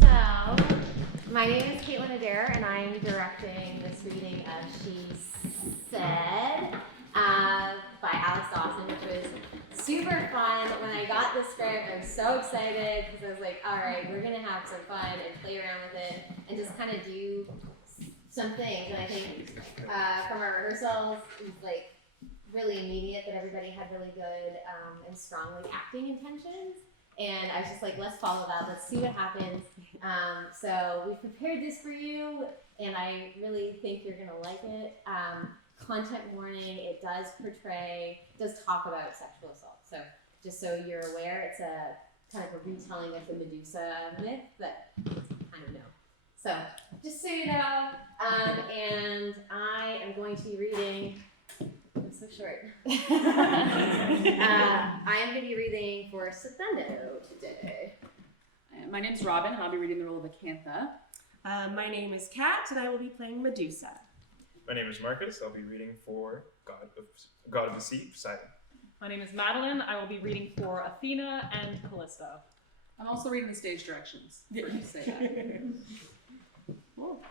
So, my name is Kaitlyn Adair, and I am directing this reading of She Said by Dawson, which was super fun. When I got the script, I was so excited because I was like, all right, we're going to have some fun and play around with it and just kind of do some things. And I think from our rehearsals, it was like really immediate that everybody had really good and strong like acting intentions. And I was just like, let's follow that. Let's see what happens. So we prepared this for you, and I really think you're gonna like it. Content warning: it does talk about sexual assault. So just so you're aware, it's a kind of a retelling of the Medusa myth that you kind of know. So just so you know, and I am going to be reading. I'm so short. I am going to be reading for Sethendo today. My name's Robin, and I'll be reading the role of Acantha. My name is Kat, and I will be playing Medusa. My name is Marcus. I'll be reading for God of the Sea, Poseidon. My name is Madeline. I will be reading for Athena and Callisto. I'm also reading the stage directions. For you to say that. Cool.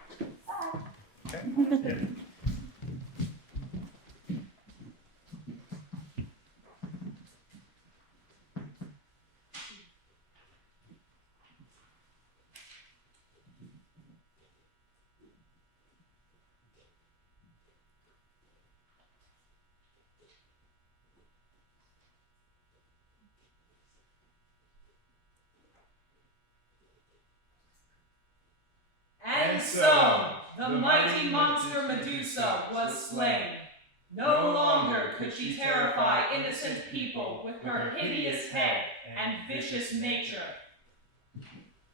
Okay. Yeah. And so, the mighty monster Medusa was slain. No longer could she terrify innocent people with her hideous head and vicious nature.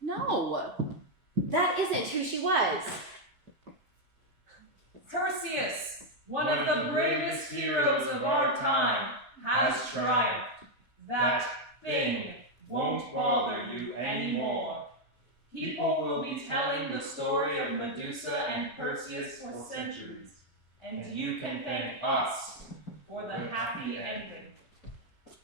No! That isn't who she was. Perseus, one of the bravest heroes of our time, has triumphed. That thing won't bother you anymore. People will be telling the story of Medusa and Perseus for centuries, and you can thank us for the happy ending.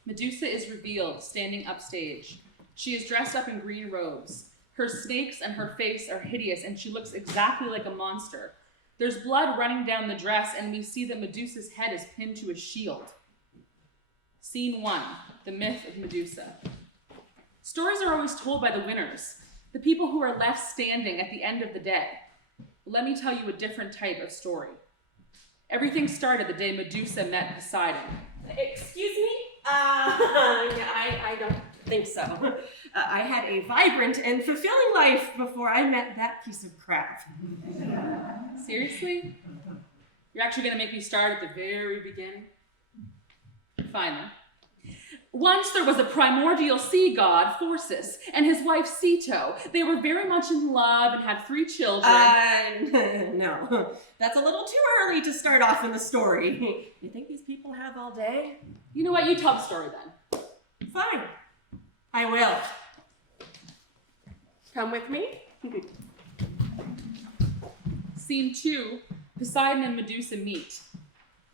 Medusa is revealed, standing upstage. She is dressed up in green robes. Her snakes and her face are hideous, and she looks exactly like a monster. There's blood running down the dress, and we see that Medusa's head is pinned to a shield. Scene 1, the myth of Medusa. Stories are always told by the winners, the people who are left standing at the end of the day. Let me tell you a different type of story. Everything started the day Medusa met Poseidon. Excuse me? I don't think so. I had a vibrant and fulfilling life before I met that piece of crap. Seriously? You're actually going to make me start at the very beginning? Fine then. Once there was a primordial sea god, Phorcys, and his wife Ceto. They were very much in love and had 3 children. No. That's a little too early to start off in the story. You think these people have all day? You know what? You tell the story then. Fine. I will. Come with me. Scene 2, Poseidon and Medusa meet.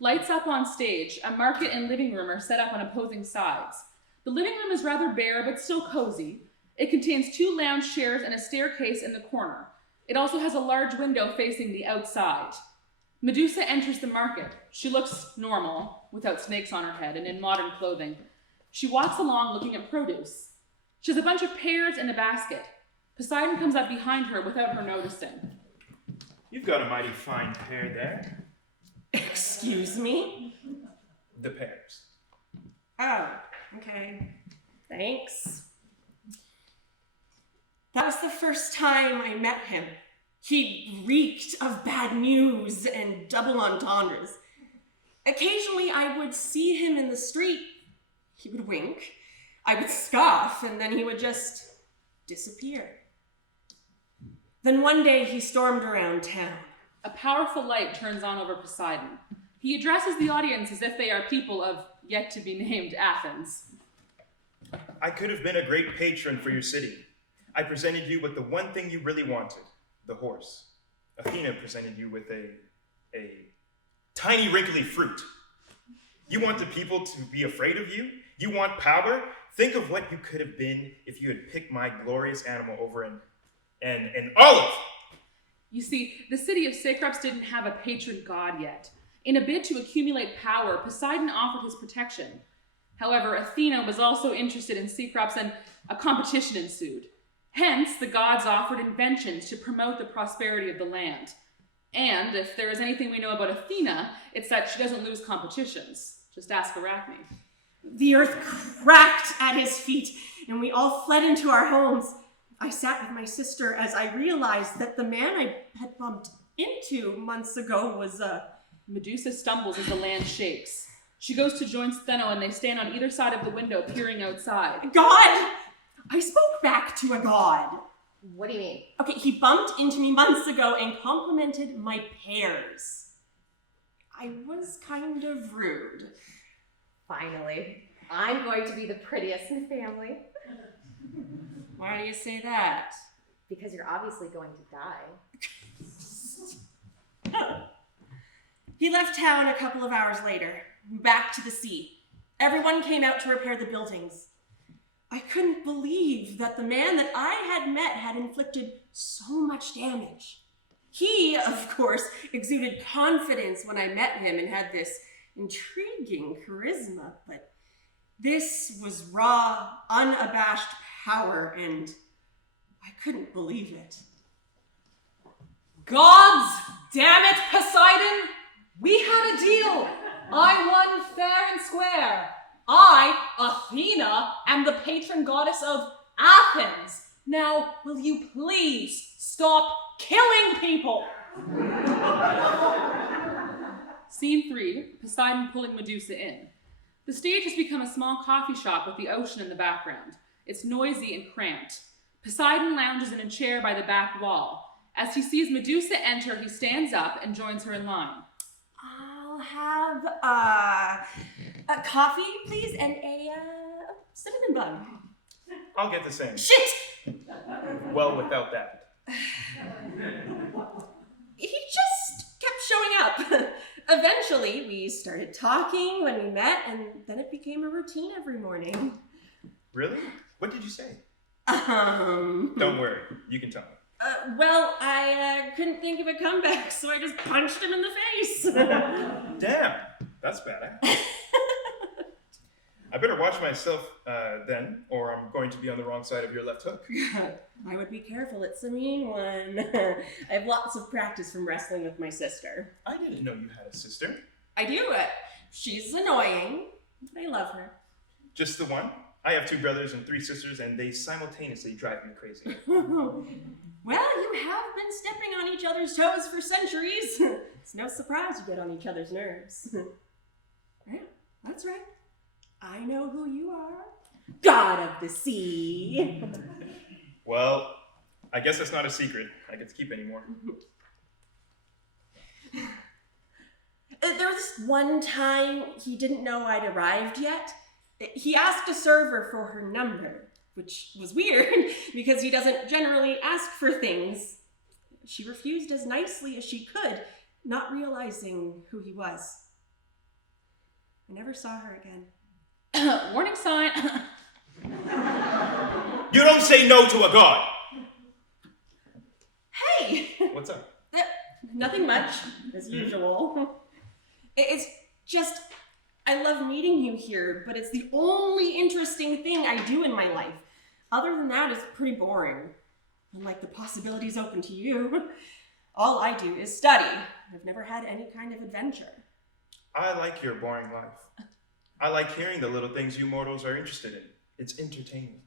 Lights up on stage, a market and living room are set up on opposing sides. The living room is rather bare, but still cozy. It contains 2 lounge chairs and a staircase in the corner. It also has a large window facing the outside. Medusa enters the market. She looks normal, without snakes on her head and in modern clothing. She walks along looking at produce. She has a bunch of pears in a basket. Poseidon comes up behind her without her noticing. You've got a mighty fine pear there. Excuse me? The pears. Oh, okay. Thanks. That was the first time I met him. He reeked of bad news and double entendres. Occasionally I would see him in the street. He would wink. I would scoff, and then he would just disappear. Then one day he stormed around town. A powerful light turns on over Poseidon. He addresses the audience as if they are people of yet-to-be-named Athens. I could have been a great patron for your city. I presented you with the one thing you really wanted, the horse. Athena presented you with a tiny wrinkly fruit. You want the people to be afraid of you? You want power? Think of what you could have been if you had picked my glorious animal over an and an olive. You see, the city of Cecrops didn't have a patron god yet. In a bid to accumulate power, Poseidon offered his protection. However, Athena was also interested in Cecrops and a competition ensued. Hence, the gods offered inventions to promote the prosperity of the land. And if there is anything we know about Athena, it's that she doesn't lose competitions. Just ask Arachne. The earth cracked at his feet, and we all fled into our homes. I sat with my sister as I realized that the man I had bumped into months ago was Medusa stumbles as the land shakes. She goes to join Stheno, and they stand on either side of the window, peering outside. God! I spoke back to a god. What do you mean? Okay, he bumped into me months ago and complimented my pears. I was kind of rude. Finally, I'm going to be the prettiest in the family. Why do you say that? Because you're obviously going to die. He left town a couple of hours later, back to the sea. Everyone came out to repair the buildings. I couldn't believe that the man that I had met had inflicted so much damage. He, of course, exuded confidence when I met him and had this intriguing charisma, but this was raw, unabashed power, and I couldn't believe it. Gods damn it, Poseidon! We had a deal. I won fair and square. I, Athena, am the patron goddess of Athens. Now, will you please stop killing people? Scene 3, Poseidon pulling Medusa in. The stage has become a small coffee shop with the ocean in the background. It's noisy and cramped. Poseidon lounges in a chair by the back wall. As he sees Medusa enter, he stands up and joins her in line. I'll have a coffee, please, and a cinnamon bun. I'll get the same. Shit! Well, without that. He just kept showing up. Eventually, we started talking when we met, and then it became a routine every morning. Really? What did you say? Don't Don't worry, you can tell me. Well, I couldn't think of a comeback, so I just punched him in the face. Damn, that's bad. I better watch myself then, or I'm going to be on the wrong side of your left hook. I would be careful, it's a mean one. I have lots of practice from wrestling with my sister. I didn't know you had a sister. I do it. She's annoying, but I love her. Just the one? I have 2 brothers and 3 sisters, and they simultaneously drive me crazy. Well, you have been stepping on each other's toes for centuries. It's no surprise you get on each other's nerves. Yeah, that's right. I know who you are. God of the sea. Well, I guess that's not a secret I get to keep anymore. There was this one time he didn't know I'd arrived yet. He asked a server for her number, which was weird because he doesn't generally ask for things. She refused as nicely as she could, not realizing who he was. I never saw her again. Warning sign. You don't say no to a god! Hey! What's up? Nothing much, as usual. It's just, I love meeting you here, but it's the only interesting thing I do in my life. Other than that, it's pretty boring. Unlike the possibilities open to you, all I do is study. I've never had any kind of adventure. I like your boring life. I like hearing the little things you mortals are interested in. It's entertaining.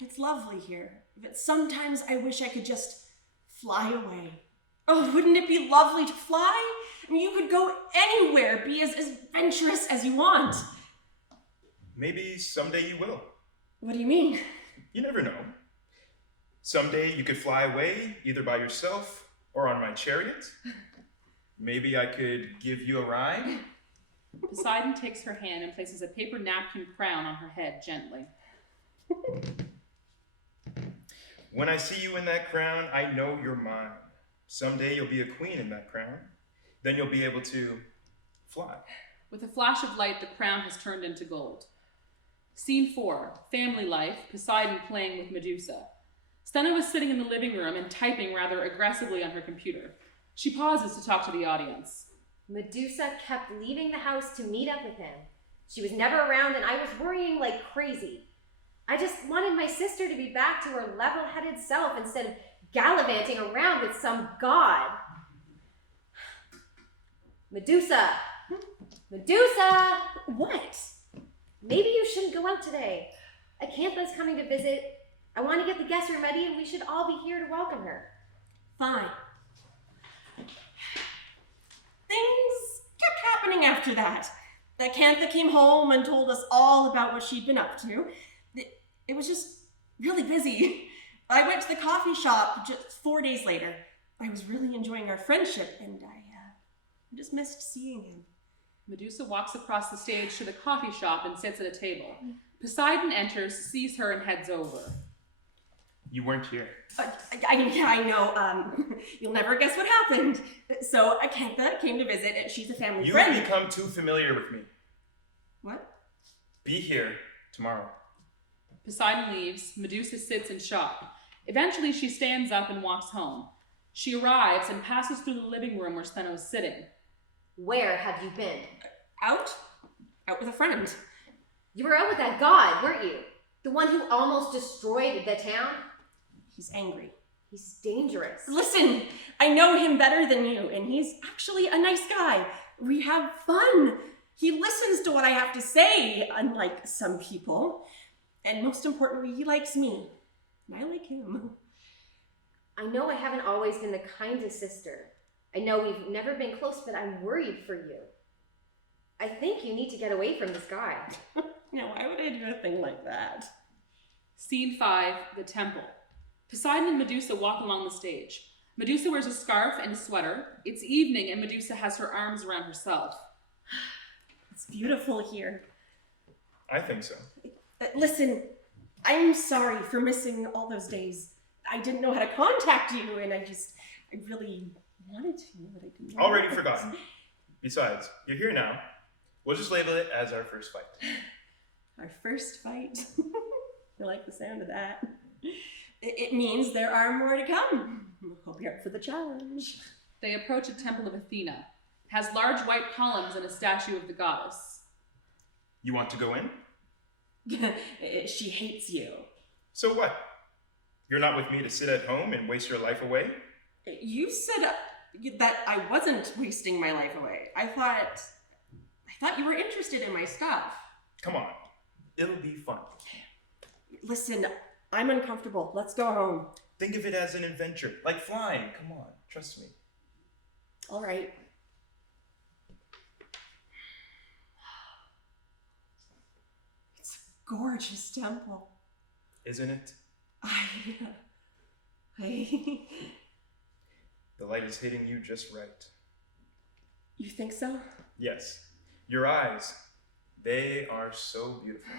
It's lovely here, but sometimes I wish I could just fly away. Oh, wouldn't it be lovely to fly? I mean, you could go anywhere, be as adventurous as you want. Maybe someday you will. What do you mean? You never know. Someday you could fly away, either by yourself or on my chariot. Maybe I could give you a ride. Poseidon takes her hand and places a paper napkin crown on her head gently. When I see you in that crown, I know you're mine. Someday you'll be a queen in that crown. Then you'll be able to fly. With a flash of light, the crown has turned into gold. Scene 4, family life, Poseidon playing with Medusa. Steno is sitting in the living room and typing rather aggressively on her computer. She pauses to talk to the audience. Medusa kept leaving the house to meet up with him. She was never around and I was worrying like crazy. I just wanted my sister to be back to her level-headed self instead of gallivanting around with some god. Medusa! Medusa! What? Maybe you shouldn't go out today. Acantha's coming to visit. I want to get the guest room ready and we should all be here to welcome her. Fine. Things kept happening after that. Acantha came home and told us all about what she'd been up to. It was just really busy. I went to the coffee shop just 4 days later. I was really enjoying our friendship and I just missed seeing him. Medusa walks across the stage to the coffee shop and sits at a table. Poseidon enters, sees her, and heads over. You weren't here. I know. You'll never guess what happened. So Acantha came to visit, and she's a family You friend. have become too familiar with me. What? Be here tomorrow. Poseidon leaves. Medusa sits in shock. Eventually, she stands up and walks home. She arrives and passes through the living room where Steno is sitting. Where have you been? Out with a friend. You were out with that god, weren't you? The one who almost destroyed the town? He's angry. He's dangerous. Listen, I know him better than you, and he's actually a nice guy. We have fun. He listens to what I have to say, unlike some people. And most importantly, he likes me. And I like him. I know I haven't always been the kindest sister. I know we've never been close, but I'm worried for you. I think you need to get away from this guy. No, why would I do a thing like that? Scene 5, the temple. Poseidon and Medusa walk along the stage. Medusa wears a scarf and a sweater. It's evening and Medusa has her arms around herself. It's beautiful here. I think so. Listen, I'm sorry for missing all those days. I didn't know how to contact you, and I really wanted to, but I didn't know. Already forgotten. Besides, you're here now. We'll just label it as our first fight. Our first fight. I like the sound of that. It means there are more to come. Hope you're up for the challenge. They approach a temple of Athena. It has large white columns and a statue of the goddess. You want to go in? She hates you. So what? You're not with me to sit at home and waste your life away? You said that I wasn't wasting my life away. I thought you were interested in my stuff. Come on. It'll be fun. Listen, I'm uncomfortable. Let's go home. Think of it as an adventure, like flying. Come on, trust me. All right. It's a gorgeous temple. Isn't it? The light is hitting you just right. You think so? Yes. Your eyes, they are so beautiful.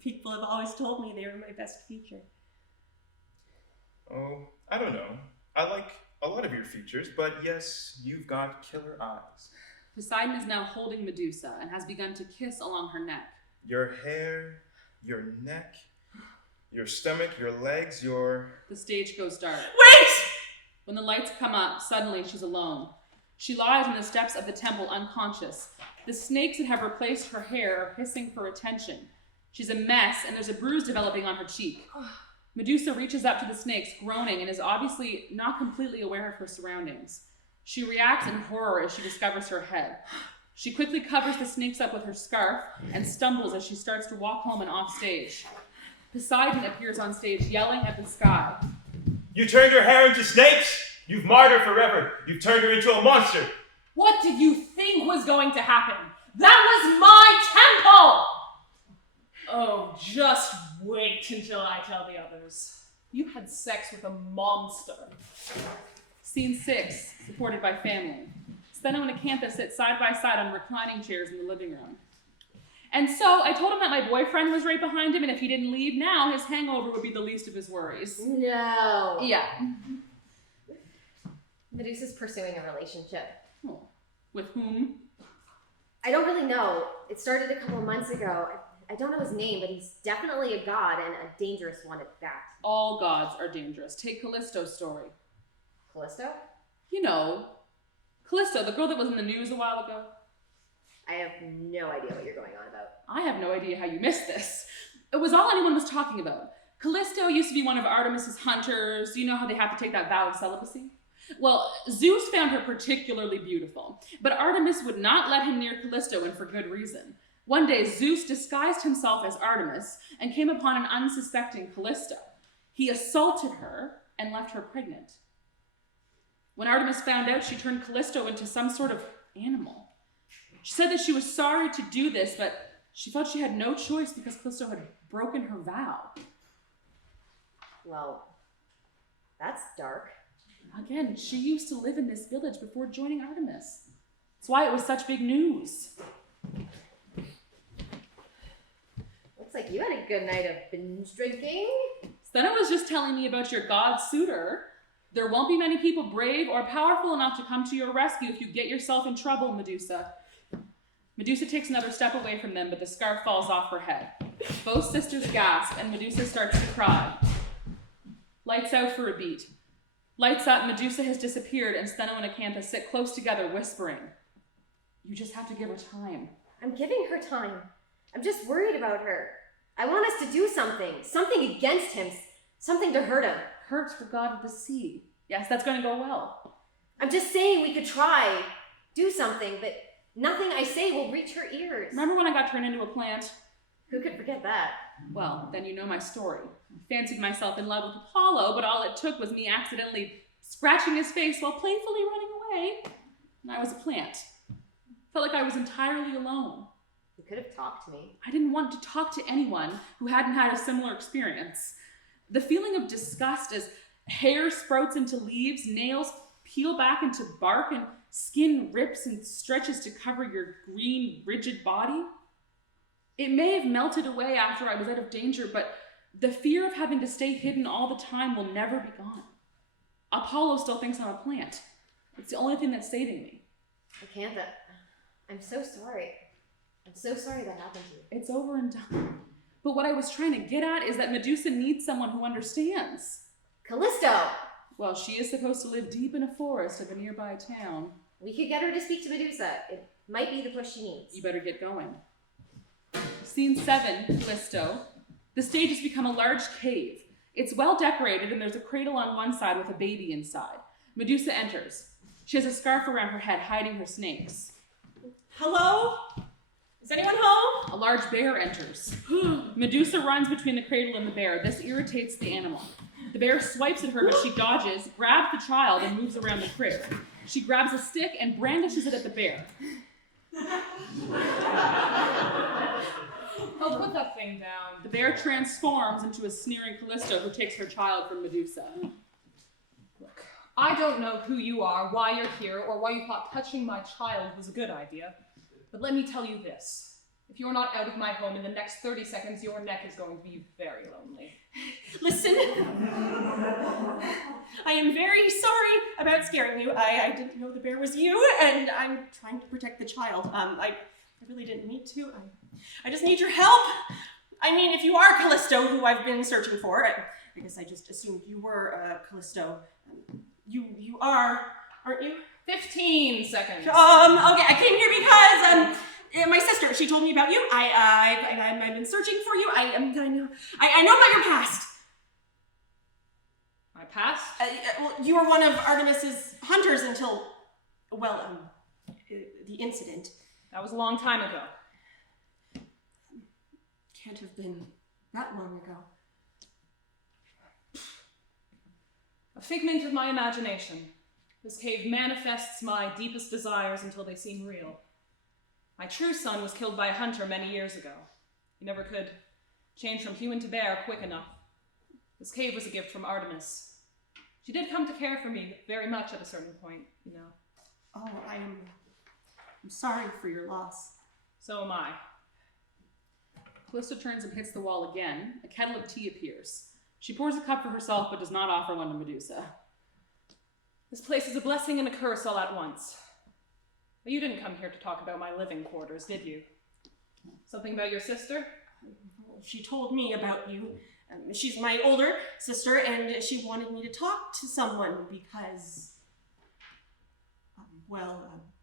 People have always told me they were my best feature. Oh, I don't know. I like a lot of your features, but yes, you've got killer eyes. Poseidon is now holding Medusa and has begun to kiss along her neck. Your hair, your neck, your stomach, your legs, your... The stage goes dark. Wait! When the lights come up, suddenly she's alone. She lies on the steps of the temple unconscious. The snakes that have replaced her hair are hissing for attention. She's a mess, and there's a bruise developing on her cheek. Medusa reaches up to the snakes, groaning, and is obviously not completely aware of her surroundings. She reacts in horror as she discovers her head. She quickly covers the snakes up with her scarf and stumbles as she starts to walk home and off stage. Poseidon appears on stage, yelling at the sky. You turned her hair into snakes? You've marred her forever. You've turned her into a monster. What did you think was going to happen? That was my temple! Oh, just wait until I tell the others. You had sex with a monster. Scene 6, supported by family. Steno and Acantha sit side by side on reclining chairs in the living room. And so I told him that my boyfriend was right behind him, and if he didn't leave now, his hangover would be the least of his worries. No. Yeah. Medusa's pursuing a relationship. Oh. With whom? I don't really know. It started a couple months ago. I don't know his name, but he's definitely a god and a dangerous one at that. All gods are dangerous. Take Callisto's story. Callisto? You know, Callisto, the girl that was in the news a while ago. I have no idea what you're going on about. I have no idea how you missed this. It was all anyone was talking about. Callisto used to be one of Artemis's hunters. You know how they have to take that vow of celibacy? Well, Zeus found her particularly beautiful, but Artemis would not let him near Callisto, and for good reason. One day, Zeus disguised himself as Artemis and came upon an unsuspecting Callisto. He assaulted her and left her pregnant. When Artemis found out, she turned Callisto into some sort of animal. She said that she was sorry to do this, but she felt she had no choice because Callisto had broken her vow. Well, that's dark. Again, she used to live in this village before joining Artemis. That's why it was such big news. Looks like you had a good night of binge drinking. Stena was just telling me about your god suitor. There won't be many people brave or powerful enough to come to your rescue if you get yourself in trouble, Medusa. Medusa takes another step away from them, but the scarf falls off her head. Both sisters gasp, and Medusa starts to cry. Lights out for a beat. Lights up, Medusa has disappeared, and Steno and Acantha sit close together, whispering. You just have to give her time. I'm giving her time. I'm just worried about her. I want us to do something. Something against him. Something to hurt him. Hurt the god of the sea. Yes, that's going to go well. I'm just saying we could try. Do something, but nothing I say will reach her ears. Remember when I got turned into a plant? Who could forget that? Well, then you know my story. I fancied myself in love with Apollo, but all it took was me accidentally scratching his face while playfully running away. And I was a plant. Felt like I was entirely alone. You could have talked to me. I didn't want to talk to anyone who hadn't had a similar experience. The feeling of disgust as hair sprouts into leaves, nails peel back into bark, and skin rips and stretches to cover your green, rigid body. It may have melted away after I was out of danger, but the fear of having to stay hidden all the time will never be gone. Apollo still thinks I'm a plant. It's the only thing that's saving me. Acantha, I'm so sorry. I'm so sorry that happened to you. It's over and done. But what I was trying to get at is that Medusa needs someone who understands. Callisto! Well, she is supposed to live deep in a forest of a nearby town. We could get her to speak to Medusa. It might be the push she needs. You better get going. Scene 7, Callisto. The stage has become a large cave. It's well decorated and there's a cradle on one side with a baby inside. Medusa enters. She has a scarf around her head hiding her snakes. Hello? Is anyone home? A large bear enters. Medusa runs between the cradle and the bear. This irritates the animal. The bear swipes at her, but she dodges, grabs the child, and moves around the crib. She grabs a stick and brandishes it at the bear. Oh, put that thing down. The bear transforms into a sneering Callisto who takes her child from Medusa. Look, I don't know who you are, why you're here, or why you thought touching my child was a good idea. But let me tell you this. If you're not out of my home in the next 30 seconds, your neck is going to be very lonely. Listen, I am very sorry about scaring you. I didn't know the bear was you, and I'm trying to protect the child. I really didn't need to. I just need your help. I mean, if you are Callisto, who I've been searching for, I guess I just assumed you were Callisto. You are, aren't you? 15 seconds. Okay, I came here because my sister, she told me about you. I've been searching for you. I know about your past. My past? Well, you were one of Artemis's hunters until, the incident. That was a long time ago. Can't have been that long ago. A figment of my imagination. This cave manifests my deepest desires until they seem real. My true son was killed by a hunter many years ago. He never could change from human to bear quick enough. This cave was a gift from Artemis. She did come to care for me very much at a certain point, you know. Oh, I'm sorry for your loss. So am I. Callisto turns and hits the wall again. A kettle of tea appears. She pours a cup for herself, but does not offer one to Medusa. This place is a blessing and a curse all at once. But you didn't come here to talk about my living quarters, did you? Something about your sister? She told me about you. She's my older sister, and she wanted me to talk to someone because,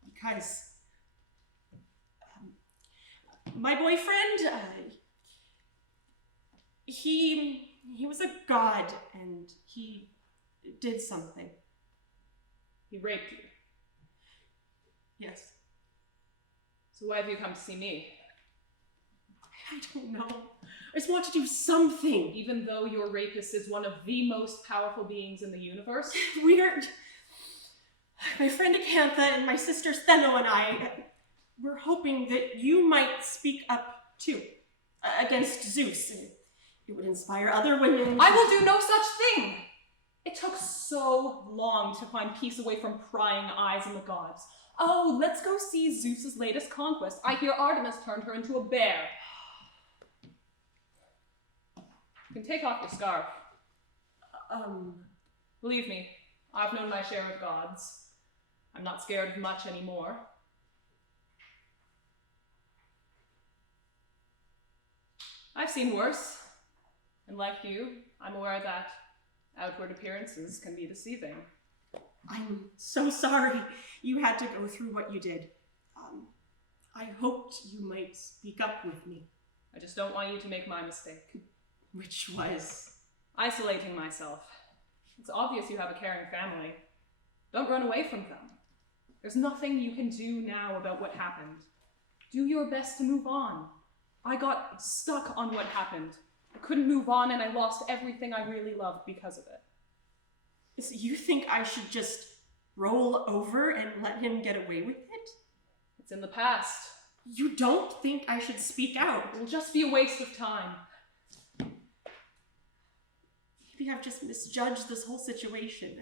because my boyfriend, he was a god, and he did something. He raped you. Yes. So why have you come to see me? I don't know. I just want to do something. Even though your rapist is one of the most powerful beings in the universe? My friend Acantha and my sister Steno and I, we're hoping that you might speak up too, against Zeus. It would inspire other women. I will do no such thing! It took so long to find peace away from prying eyes on the gods. Oh, let's go see Zeus's latest conquest. I hear Artemis turned her into a bear. You can take off your scarf. Believe me, I've known my share of gods. I'm not scared of much anymore. I've seen worse. And like you, I'm aware that outward appearances can be deceiving. I'm so sorry you had to go through what you did. I hoped you might speak up with me. I just don't want you to make my mistake. Which was? Isolating myself. It's obvious you have a caring family. Don't run away from them. There's nothing you can do now about what happened. Do your best to move on. I got stuck on what happened. I couldn't move on and I lost everything I really loved because of it. So you think I should just roll over and let him get away with it? It's in the past. You don't think I should speak out? It will just be a waste of time. Maybe I've just misjudged this whole situation.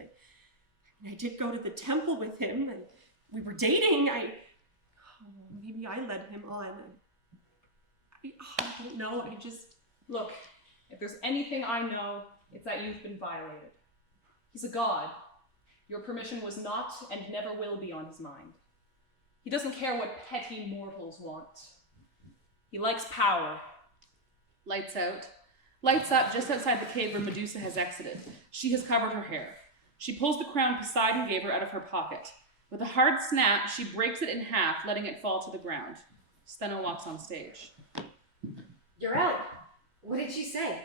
I did go to the temple with him, and we were dating. Maybe I led him on. I don't know, Look, if there's anything I know, it's that you've been violated. He's a god. Your permission was not and never will be on his mind. He doesn't care what petty mortals want. He likes power. Lights out. Lights up just outside the cave where Medusa has exited. She has covered her hair. She pulls the crown Poseidon gave her out of her pocket. With a hard snap, she breaks it in half, letting it fall to the ground. Steno walks on stage. You're out. What did she say?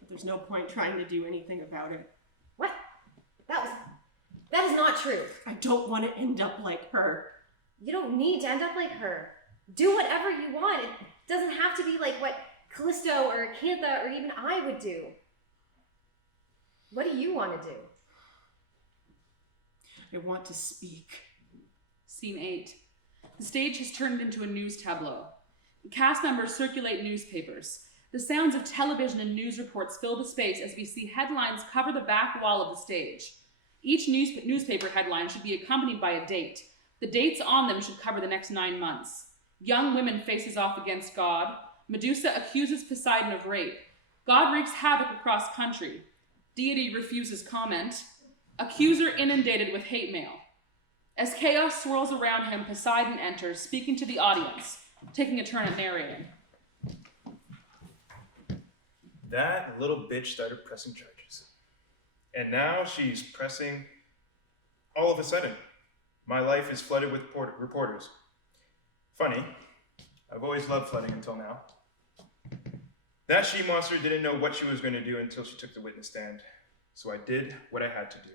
But there's no point trying to do anything about it. What? That is not true. I don't want to end up like her. You don't need to end up like her. Do whatever you want. It doesn't have to be like what Callisto or Acantha or even I would do. What do you want to do? I want to speak. Scene 8. The stage has turned into a news tableau. The cast members circulate newspapers. The sounds of television and news reports fill the space as we see headlines cover the back wall of the stage. Each newspaper headline should be accompanied by a date. The dates on them should cover the next 9 months. Young women faces off against God. Medusa accuses Poseidon of rape. God wreaks havoc across country. Deity refuses comment. Accuser inundated with hate mail. As chaos swirls around him, Poseidon enters, speaking to the audience, taking a turn at narrating. That little bitch started pressing charges. And now she's pressing all of a sudden. My life is flooded with reporters. Funny, I've always loved flooding until now. That she-monster didn't know what she was going to do until she took the witness stand. So I did what I had to do.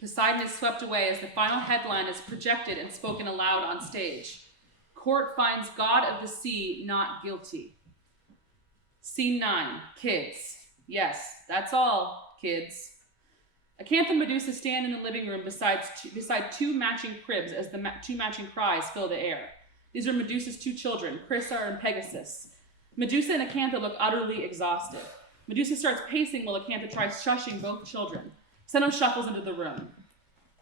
Poseidon is swept away as the final headline is projected and spoken aloud on stage. Court finds God of the sea not guilty. Scene 9, kids. Yes, that's all, kids. Acantha and Medusa stand in the living room beside two matching cribs as the two matching cries fill the air. These are Medusa's two children, Chrysa and Pegasus. Medusa and Acantha look utterly exhausted. Medusa starts pacing while Acantha tries shushing both children. Steno shuffles into the room.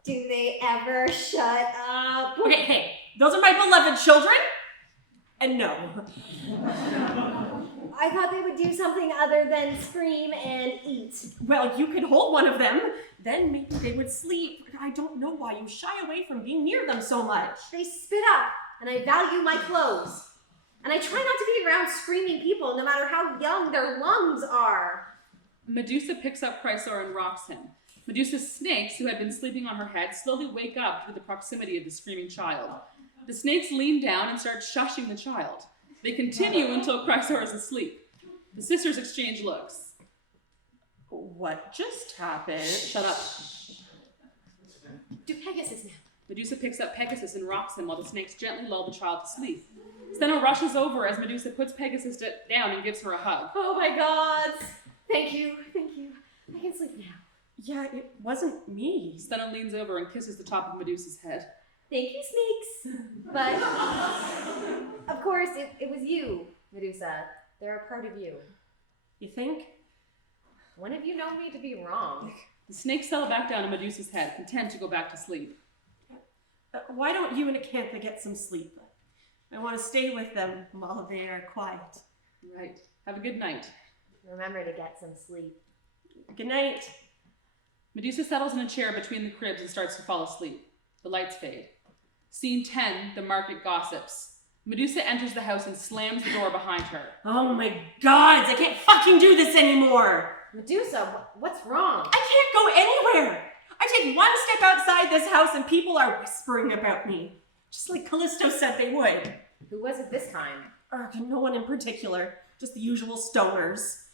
Do they ever shut up? Okay, hey, those are my beloved children. And no. I thought they would do something other than scream and eat. Well, you could hold one of them, then maybe they would sleep. I don't know why you shy away from being near them so much. They spit up, and I value my clothes. And I try not to be around screaming people, no matter how young their lungs are. Medusa picks up Chrysor and rocks him. Medusa's snakes, who had been sleeping on her head, slowly wake up through the proximity of the screaming child. The snakes lean down and start shushing the child. They continue until Chrysor is asleep. The sisters exchange looks. What just happened? Shut up. Do Pegasus now. Medusa picks up Pegasus and rocks him while the snakes gently lull the child to sleep. Steno rushes over as Medusa puts Pegasus down and gives her a hug. Oh my gods. Thank you. I can sleep now. Yeah, it wasn't me. Steno leans over and kisses the top of Medusa's head. Thank you, snakes. But, of course, it was you, Medusa. They're a part of you. You think? When have you known me to be wrong? The snakes settle back down on Medusa's head, content to go back to sleep. Why don't you and Acantha get some sleep? I want to stay with them while they are quiet. Right. Have a good night. Remember to get some sleep. Good night. Medusa settles in a chair between the cribs and starts to fall asleep. The lights fade. Scene 10, the market gossips. Medusa enters the house and slams the door behind her. Oh my gods, I can't fucking do this anymore! Medusa, what's wrong? I can't go anywhere! I take one step outside this house and people are whispering about me. Just like Callisto said they would. Who was it this time? No one in particular. Just the usual stoners.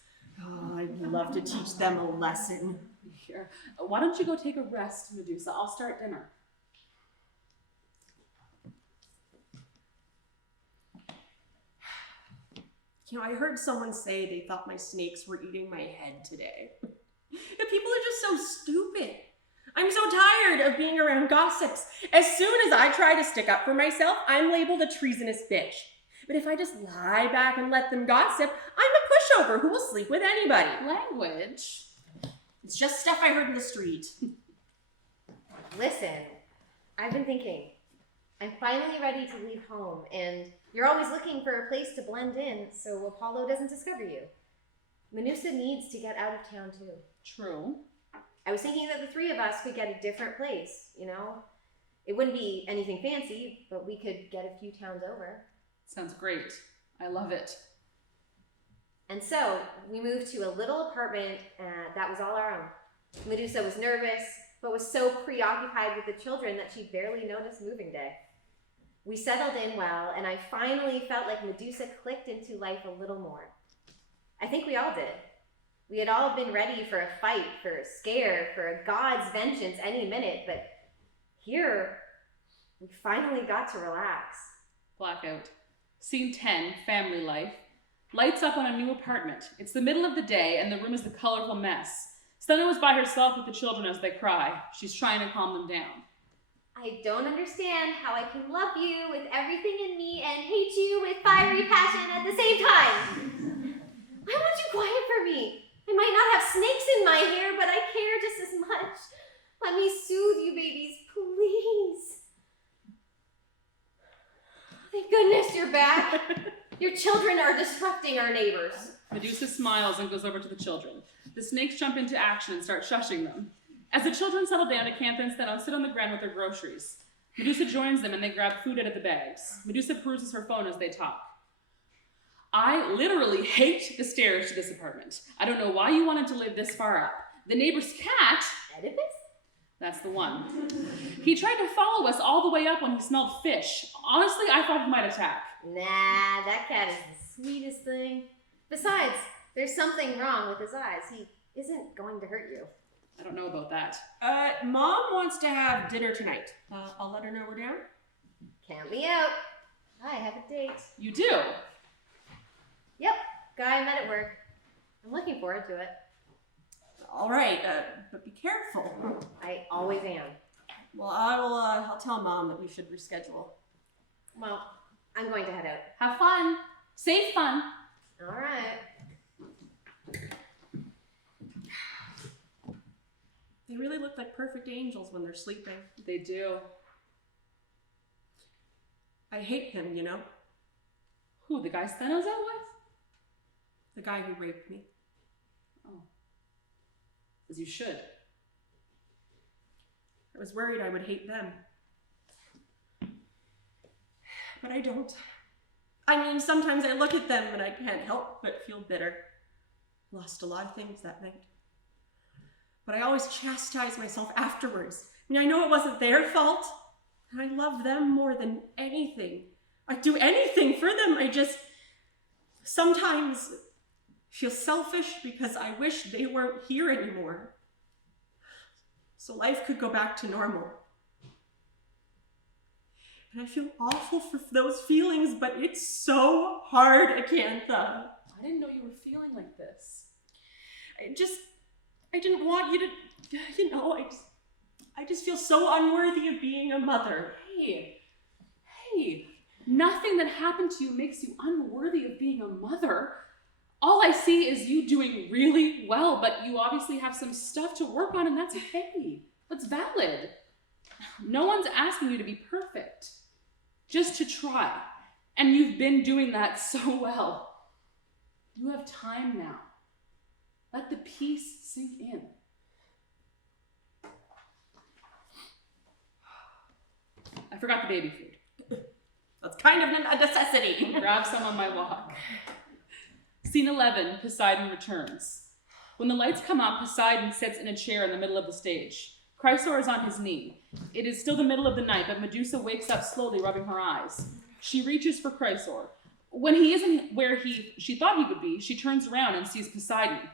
Oh, I'd love to teach them a lesson. Here. Why don't you go take a rest, Medusa? I'll start dinner. You know, I heard someone say they thought my snakes were eating my head today. And people are just so stupid. I'm so tired of being around gossips. As soon as I try to stick up for myself, I'm labeled a treasonous bitch. But if I just lie back and let them gossip, I'm a pushover who will sleep with anybody. Language? It's just stuff I heard in the street. Listen, I've been thinking. I'm finally ready to leave home, and you're always looking for a place to blend in so Apollo doesn't discover you. Medusa needs to get out of town too. True. I was thinking that the three of us could get a different place, you know? It wouldn't be anything fancy, but we could get a few towns over. Sounds great. I love it. And so, we moved to a little apartment that was all our own. Medusa was nervous, but was so preoccupied with the children that she barely noticed moving day. We settled in well, and I finally felt like Medusa clicked into life a little more. I think we all did. We had all been ready for a fight, for a scare, for a god's vengeance any minute, but here, we finally got to relax. Blackout. Scene 10, family life. Lights up on a new apartment. It's the middle of the day, and the room is a colorful mess. Steno is by herself with the children as they cry. She's trying to calm them down. I don't understand how I can love you with everything in me and hate you with fiery passion at the same time. I want you quiet for me. I might not have snakes in my hair, but I care just as much. Let me soothe you, babies, please. Thank goodness you're back. Your children are disrupting our neighbors. Medusa smiles and goes over to the children. The snakes jump into action and start shushing them. As the children settle down, Acantha and Steno sit on the ground with their groceries. Medusa joins them and they grab food out of the bags. Medusa peruses her phone as they talk. I literally hate the stairs to this apartment. I don't know why you wanted to live this far up. The neighbor's cat... Oedipus? That's the one. He tried to follow us all the way up when he smelled fish. Honestly, I thought he might attack. Nah, that cat is the sweetest thing. Besides, there's something wrong with his eyes. He isn't going to hurt you. I don't know about that. Mom wants to have dinner tonight. I'll let her know we're down. Count me out. I have a date. You do? Yep, guy I met at work. I'm looking forward to it. All right, but be careful. I always am. Well, I'll tell Mom that we should reschedule. Well, I'm going to head out. Have fun. Safe fun. All right. They really look like perfect angels when they're sleeping. They do. I hate him, you know? Who, the guy Steno's out with? The guy who raped me. Oh. As you should. I was worried I would hate them. But I don't. I mean, sometimes I look at them and I can't help but feel bitter. Lost a lot of things that night. But I always chastise myself afterwards. I mean, I know it wasn't their fault, and I love them more than anything. I'd do anything for them. I just sometimes feel selfish because I wish they weren't here anymore, so life could go back to normal. And I feel awful for those feelings, but it's so hard, Acantha. I didn't know you were feeling like this. I didn't want you to, I just feel so unworthy of being a mother. Hey, nothing that happened to you makes you unworthy of being a mother. All I see is you doing really well, but you obviously have some stuff to work on, and that's okay. That's valid. No one's asking you to be perfect, just to try. And you've been doing that so well. You have time now. Let the peace sink in. I forgot the baby food. That's kind of a necessity. Grab some on my walk. Scene 11, Poseidon returns. When the lights come up, Poseidon sits in a chair in the middle of the stage. Chrysor is on his knee. It is still the middle of the night, but Medusa wakes up slowly, rubbing her eyes. She reaches for Chrysor. When he isn't where she thought he would be, she turns around and sees Poseidon.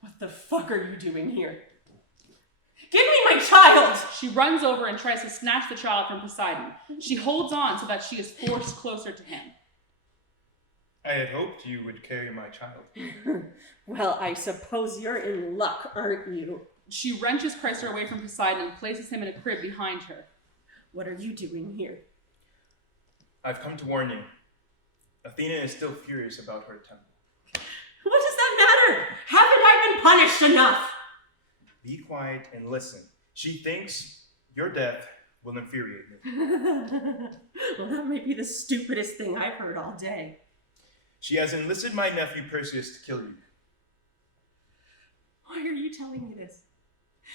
What the fuck are you doing here? Give me my child! She runs over and tries to snatch the child from Poseidon. She holds on so that she is forced closer to him. I had hoped you would carry my child. Well, I suppose you're in luck, aren't you? She wrenches Chrysor away from Poseidon and places him in a crib behind her. What are you doing here? I've come to warn you. Athena is still furious about her temple. What does that matter? Haven't I been punished enough? Be quiet and listen. She thinks your death will infuriate me. Well, that might be the stupidest thing I've heard all day. She has enlisted my nephew Perseus to kill you. Why are you telling me this?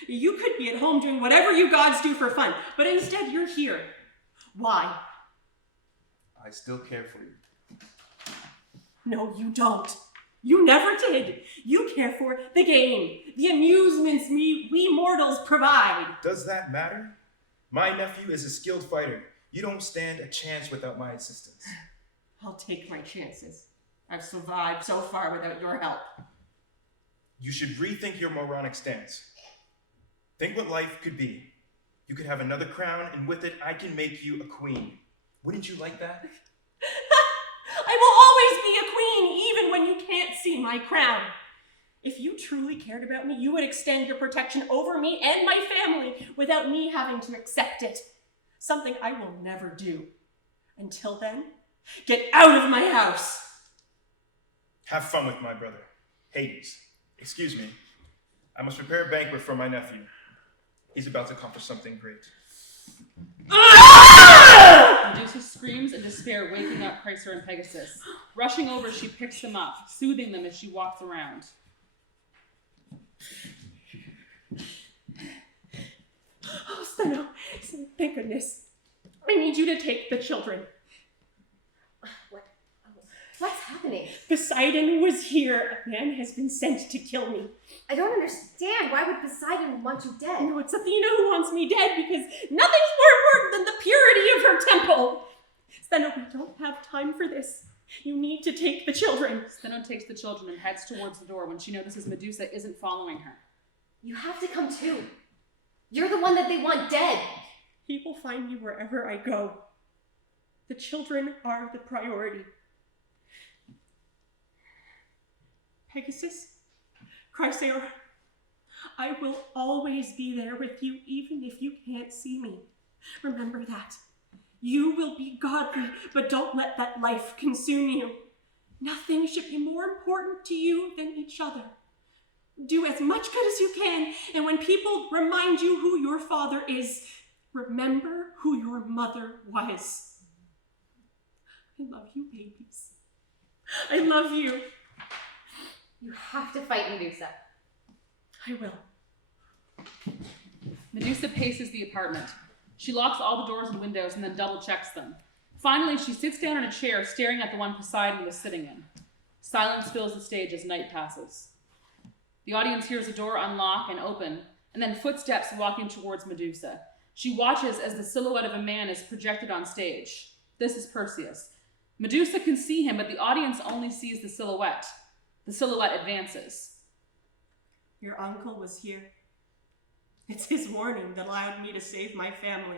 You could be at home doing whatever you gods do for fun, but instead you're here. Why? I still care for you. No, you don't. You never did. You care for the game, the amusements we mortals provide. Does that matter? My nephew is a skilled fighter. You don't stand a chance without my assistance. I'll take my chances. I've survived so far without your help. You should rethink your moronic stance. Think what life could be. You could have another crown, and with it, I can make you a queen. Wouldn't you like that? I will always be a queen, even when you can't see my crown. If you truly cared about me, you would extend your protection over me and my family without me having to accept it. Something I will never do. Until then, get out of my house. Have fun with my brother, Hades. Excuse me. I must prepare a banquet for my nephew. He's about to accomplish something great. Medusa screams in despair, waking up Chrysor and Pegasus. Rushing over, she picks them up, soothing them as she walks around. Oh, Steno, thank goodness. I need you to take the children. What's happening? Poseidon was here. A man has been sent to kill me. I don't understand. Why would Poseidon want you dead? No, it's Athena who wants me dead because nothing's more important than the purity of her temple. Steno, we don't have time for this. You need to take the children. Steno takes the children and heads towards the door when she notices Medusa isn't following her. You have to come too. You're the one that they want dead. He will find me wherever I go. The children are the priority. Pegasus, Chrysor, I will always be there with you, even if you can't see me. Remember that. You will be godly, but don't let that life consume you. Nothing should be more important to you than each other. Do as much good as you can, and when people remind you who your father is, remember who your mother was. I love you, babies. I love you. You have to fight Medusa. I will. Medusa paces the apartment. She locks all the doors and windows and then double checks them. Finally, she sits down in a chair, staring at the one Poseidon was sitting in. Silence fills the stage as night passes. The audience hears a door unlock and open, and then footsteps walking towards Medusa. She watches as the silhouette of a man is projected on stage. This is Perseus. Medusa can see him, but the audience only sees the silhouette. The silhouette advances. Your uncle was here. It's his warning that allowed me to save my family.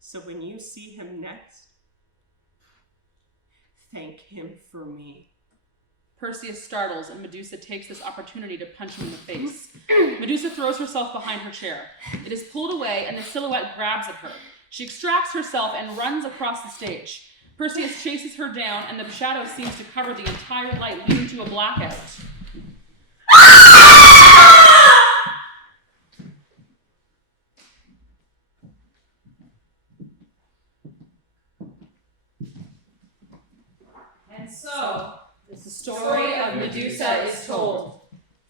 So when you see him next, thank him for me. Perseus startles, and Medusa takes this opportunity to punch him in the face. Medusa throws herself behind her chair. It is pulled away, and the silhouette grabs at her. She extracts herself and runs across the stage. Perseus chases her down, and the shadow seems to cover the entire light, leading to a blackout. And so, The story of Medusa is told,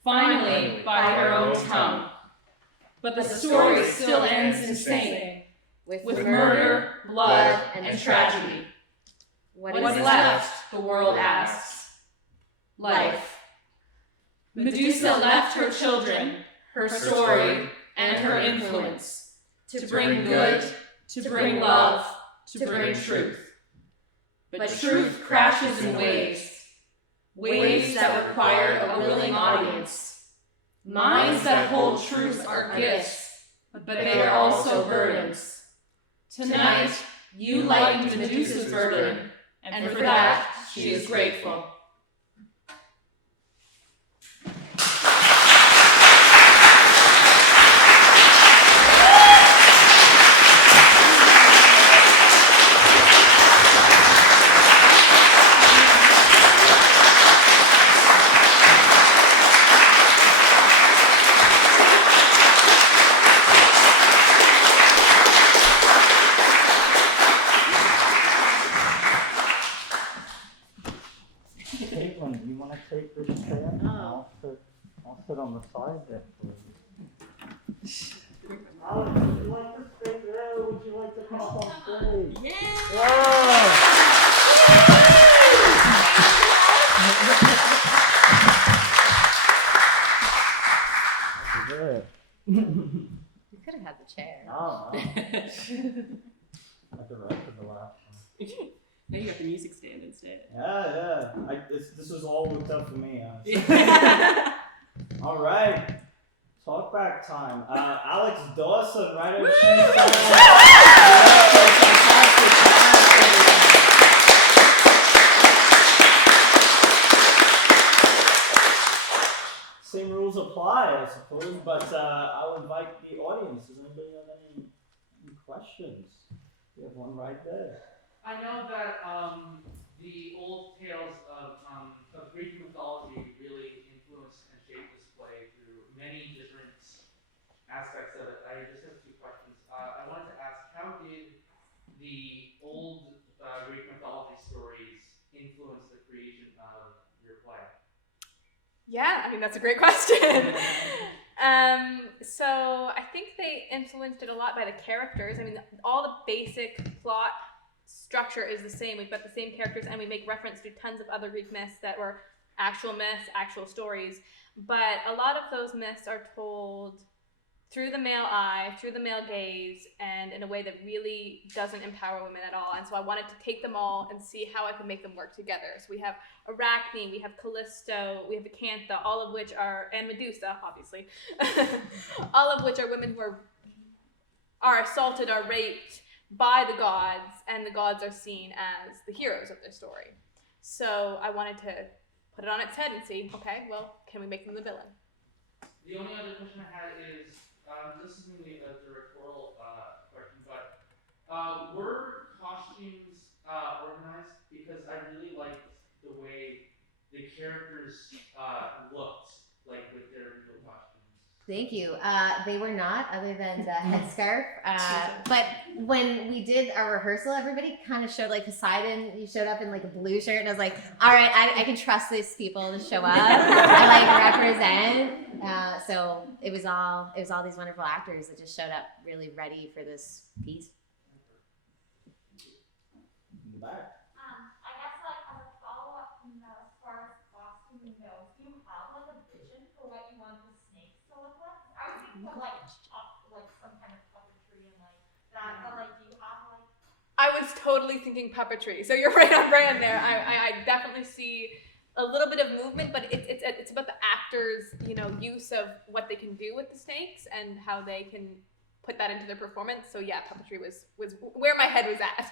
finally by her own tongue. But the story still ends in same, with murder, blood, and tragedy. What is left, the world asks? Life. Medusa left her children, her story, and her influence, to bring good, to bring love, to bring truth. But truth crashes in waves that require a willing audience. Minds that hold truth are gifts, but they are also burdens. Tonight, you lightened Medusa's burden, and for that, she is grateful. Kaitlyn, do you want to take this chair? I'll sit on the side there for you. Alex, would you like to stay there, or would you like to come up on stage? Yeah! You could have had the chair. Oh, I directed the last one. Now you got the music stand instead. Yeah. This was all worked out for me, honestly. All right. Talkback time. Alex Dawson, right over Same rules apply, I suppose, but I'll invite the audience. Does anybody have any questions? We have one right there. I know that the old tales of Greek mythology really influenced and shaped this play through many different aspects of it. I just have two questions. I wanted to ask, how did the old Greek mythology stories influence the creation of your play? Yeah, I mean, that's a great question. So I think they influenced it a lot by the characters. I mean, all the basic plot structure is the same. We've got the same characters, and we make reference to tons of other Greek myths that were actual myths, actual stories. But a lot of those myths are told through the male eye, through the male gaze, and in a way that really doesn't empower women at all. And so I wanted to take them all and see how I could make them work together. So we have Arachne, we have Callisto, we have Acantha, all of which are, and Medusa, obviously, all of which are women who are assaulted, are raped by the gods, and the gods are seen as the heroes of their story. So I wanted to put it on its head and see, okay, well, can we make them the villain? The only other question I had is, this is mainly a directorial question, but were costumes organized? Because I really liked the way the characters looked, like with their real costumes. Thank you. They were not, other than the headscarf. But when we did our rehearsal, everybody kind of showed, like Poseidon, you showed up in like a blue shirt, and I was like, all right, I can trust these people to show up. I like represent. So it was all these wonderful actors that just showed up really ready for this piece. the back. I guess like as a follow-up from that, as far as costuming goes, do you have like a vision for what you want the snakes to look like? I was thinking of like some kind of puppetry and like that, but like do you have like I was totally thinking puppetry, so you're right on brand there. I definitely see a little bit of movement, but it's about the actors, use of what they can do with the snakes and how they can put that into their performance. So yeah, puppetry was where my head was at.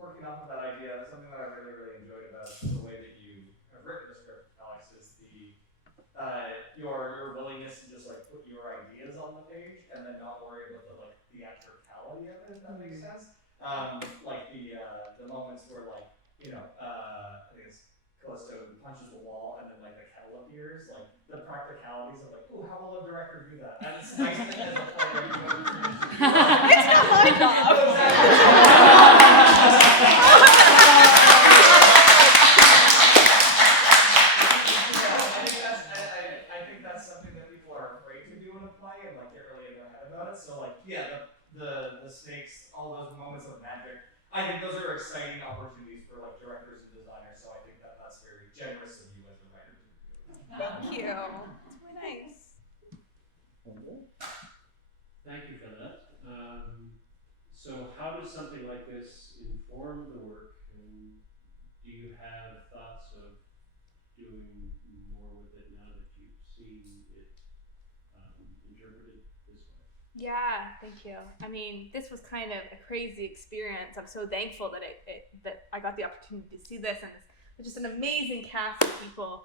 Working off of that idea, something that I really, really enjoyed about the way that you have written the script, Alex, is your willingness to just like put your ideas on the page and then not worry about the theatricality of it, if that makes sense. Like the moments where I think it's Callisto punches the wall and then like the kettle appears, like the practicalities of like, oh, how will a director do that? And it's nice that as a player you know It's not my job. I think that's something that people are afraid to do in a play and like get really in their head about it. So like the snakes, all those moments of magic, I think those are exciting opportunities for like directors and designers. So I think that's very generous of you as a writer to do. Thank you. It's really nice. Thank you for that. So how does something like this inform the work? And do you have thoughts of doing more with it now that you've seen it interpreted this way? Yeah, thank you. I mean, this was kind of a crazy experience. I'm so thankful that that I got the opportunity to see this, and it's just an amazing cast of people.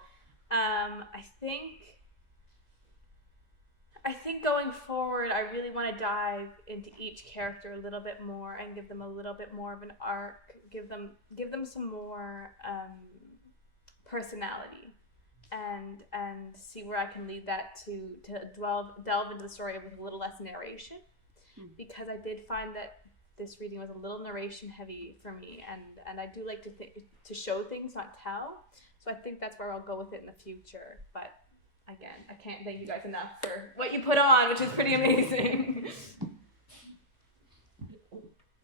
I think going forward, I really want to dive into each character a little bit more and give them a little bit more of an arc, give them some more personality, and see where I can lead that to delve into the story with a little less narration, because I did find that this reading was a little narration heavy for me, and I do like to show things, not tell. So I think that's where I'll go with it in the future. But again, I can't thank you guys enough for what you put on, which is pretty amazing.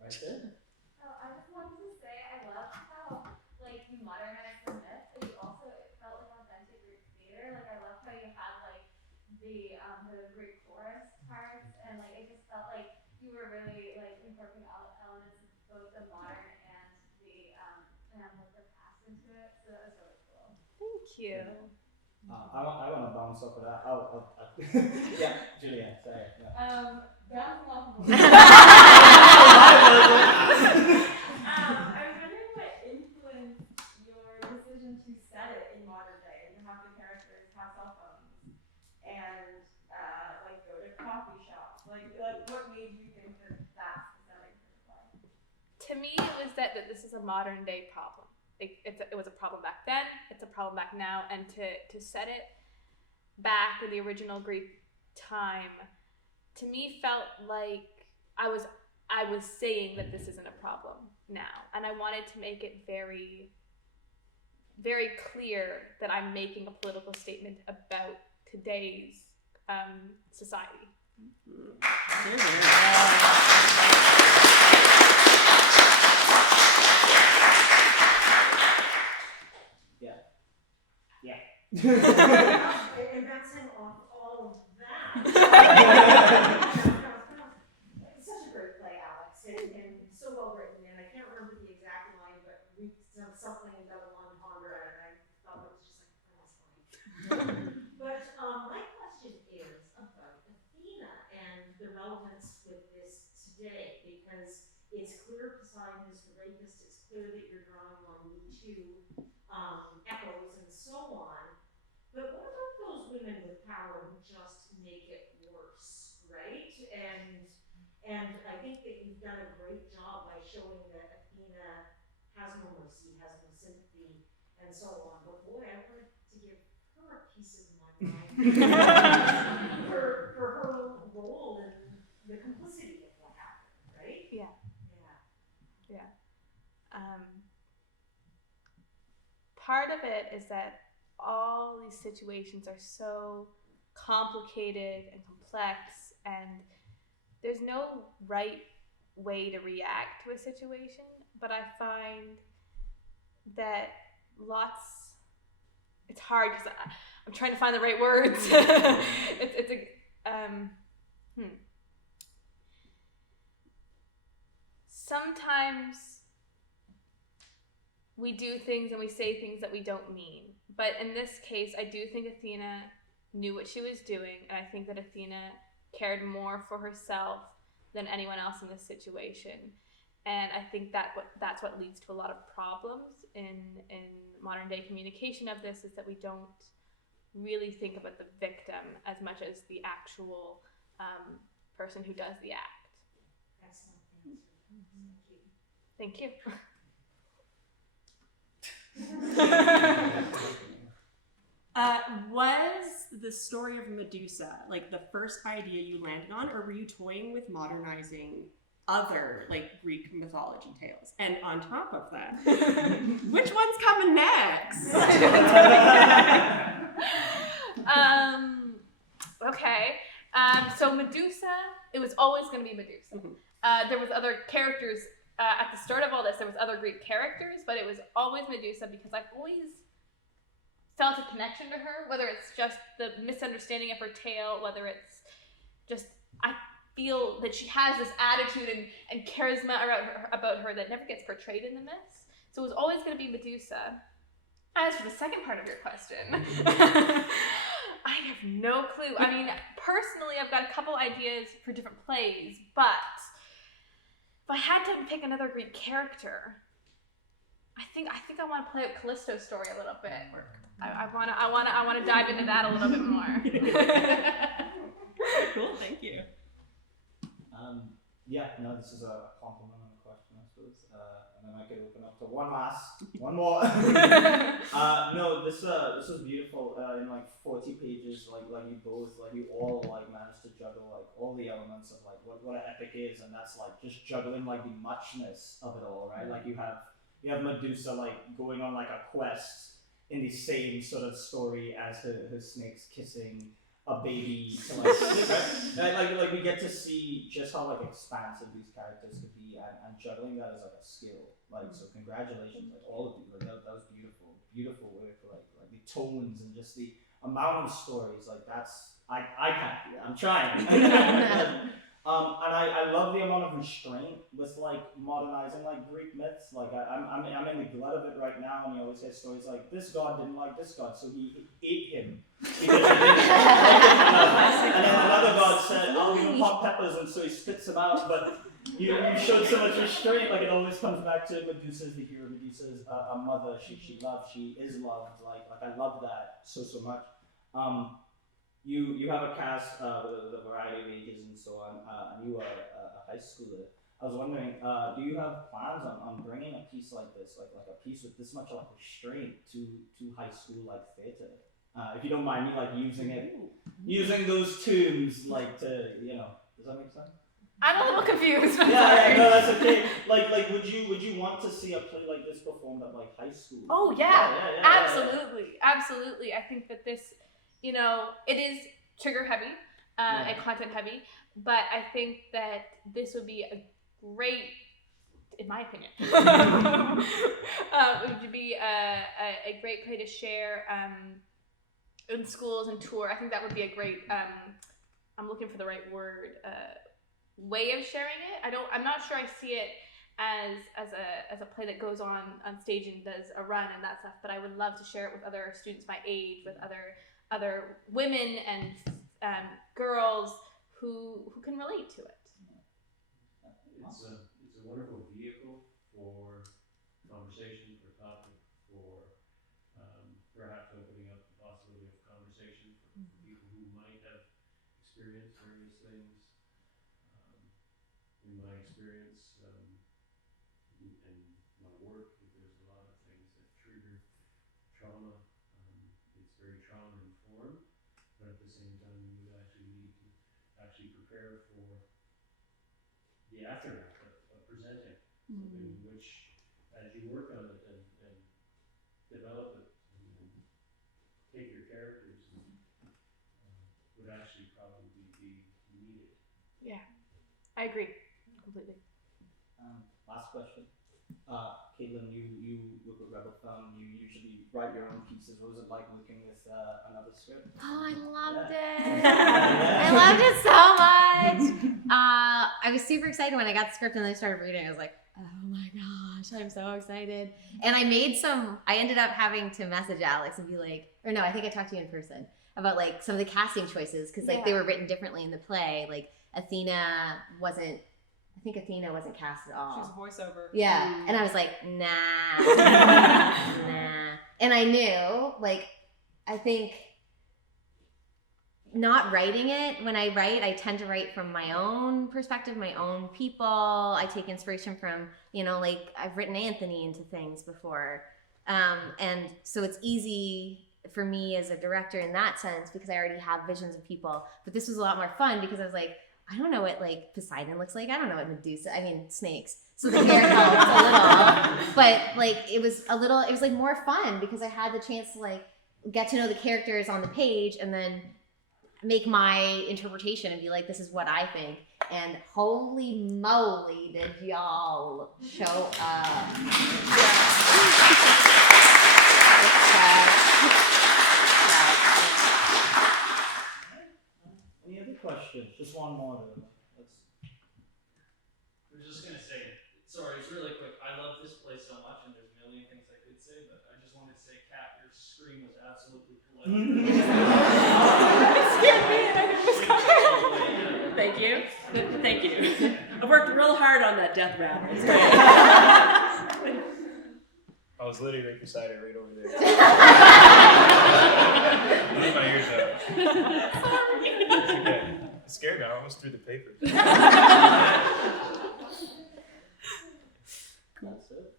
Right there. I just wanted to say I love how like you modernized the myth, but you also it felt like authentic Greek theater. Like I love how you had like the Greek chorus parts, and like it just felt like you were really like incorporating elements of both the modern and the past into it. So that was really cool. Thank you. I want to bounce off of that. Yeah, Julianne, say it. Yeah. Bouncing off of I was wondering what influenced your decision to set it in modern day and to have the characters have cell phones and like go to coffee shops. Like what made you think that that's the setting for the play? To me, it was that this is a modern day problem. It was a problem back then, it's a problem back now, and to set it back in the original Greek time, to me felt like I was saying that this isn't a problem now, and I wanted to make it very, very clear that I'm making a political statement about today's society. And bouncing off all of that. It's such a great play, Alex, and so well written. And I can't remember the exact line, but we did something double entendre, and I thought it was just like, oh, that's funny. But my question is about Athena and the relevance with this today, because it's clear Poseidon is the rapist. It's clear that you're drawing on Me Too echoes and so on. But what about those women with power who just make it worse, right? And I think that you've done a great job by showing that Athena has no mercy, has no sympathy, and so on. But boy, I wanted to give her a piece of my mind for her role in the complicity of what happened, right? Yeah. Yeah. Part of it is that all these situations are so complicated and complex, and there's no right way to react to a situation, but I find that it's hard because I'm trying to find the right words. Sometimes we do things and we say things that we don't mean. But in this case, I do think Athena knew what she was doing, and I think that Athena cared more for herself than anyone else in this situation. And I think that's what leads to a lot of problems in modern day communication of this, is that we don't really think about the victim as much as the actual person who does the act. Excellent answer. Thank you. Was the story of Medusa like the first idea you landed on, or were you toying with modernizing other like Greek mythology tales? And on top of that, which one's coming next? Okay. So Medusa, it was always going to be Medusa. There was other characters at the start of all this. There was other Greek characters, but it was always Medusa because I've always felt a connection to her, whether it's just the misunderstanding of her tale, whether it's just I feel that she has this attitude and charisma about her that never gets portrayed in the myths. So it was always going to be Medusa. As for the second part of your question, I have no clue. I mean, personally, I've got a couple ideas for different plays, but if I had to pick another Greek character, I think I want to play out Callisto's story a little bit. I want to dive into that a little bit more. Cool, thank you. Yeah, no, this is a compliment on the question, I suppose. And then I could open up to one more. No, this was beautiful. In like 40 pages, like you both, like you all like managed to juggle like all the elements of like what an epic is, and that's like just juggling like the muchness of it all, right? Like you have Medusa like going on like a quest in the same sort of story as her snakes kissing a baby to right? Like we get to see just how like expansive these characters could be, and juggling that is like a skill. Like, so congratulations, like all of you. Like that was beautiful work. Like the tones and just the amount of stories. Like that's I can't do that. I'm trying. And I love the amount of restraint with like modernizing like Greek myths. Like I'm in the glut of it right now, and you always hear stories like this god didn't like this god, so he ate him. Because he didn't and then another god said, "I'll give him hot peppers," and so he spits them out. But you showed so much restraint. Like it always comes back to Medusa's the hero. Medusa's a mother. She loved. She is loved. Like I love that so much. You have a cast with a variety of ages and so on, and you are a high schooler. I was wondering, do you have plans on bringing a piece like this, like a piece with this much like restraint to high school like theater? If you don't mind me like using those tombs like to, does that make sense? I'm a little confused. Yeah, no, that's okay. Like, would you want to see a play like this performed at like high school? Oh yeah, absolutely. I think that this, it is trigger heavy and content heavy, but I think that this would be a great, in my opinion, it would be a great play to share in schools and tour. I think that would be a great. I'm looking for the right word. Way of sharing it. I'm not sure I see it as a play that goes on stage and does a run and that stuff, but I would love to share it with other students my age, with other women and girls who can relate to it. It's a wonderful vehicle for conversation, for topic, for perhaps opening up the possibility of conversation for people who might have experienced various things. In my experience, in my work, there's a lot of things that trigger trauma. It's very trauma informed, but at the same time, you actually need to prepare for the aftermath of presenting something which, as you work on it and develop it and take your characters, would actually probably be needed. Yeah. I agree completely. Last question. Kaitlyn, you work with Rebel Film. You usually write your own pieces. What was it like working with another script? Oh, I loved Yeah. it. I loved it so much. I was super excited when I got the script and I started reading. I was like, oh my gosh, I'm so excited. And I ended up having to message Alex and be like, or no, I think I talked to you in person about like some of the casting choices because like they were written differently in the play. Like Athena wasn't cast at all. She's a voiceover. Yeah. And I was like, nah. Nah. And I knew, like, I think not writing it, when I write, I tend to write from my own perspective, my own people. I take inspiration from, like I've written Anthony into things before. And so it's easy for me as a director in that sense because I already have visions of people. But this was a lot more fun because I was like, I don't know what like Poseidon looks like. I don't know what Medusa. I mean snakes. So the hair helped a little, but like it was like more fun because I had the chance to like get to know the characters on the page and then make my interpretation and be like, this is what I think. And holy moly, did y'all show up? Any other questions? Just one more. I was just gonna say, sorry, it's really quick. I love this place so much, and there's a million things I could say, but I just wanted to say, Kat, your scream was absolutely delightful. Thank you. Thank you. I worked real hard on that death rattle. It's great. I was literally right beside her, right over there. Blew my ears out. It's okay. It scared me. I almost threw the papers. That's it.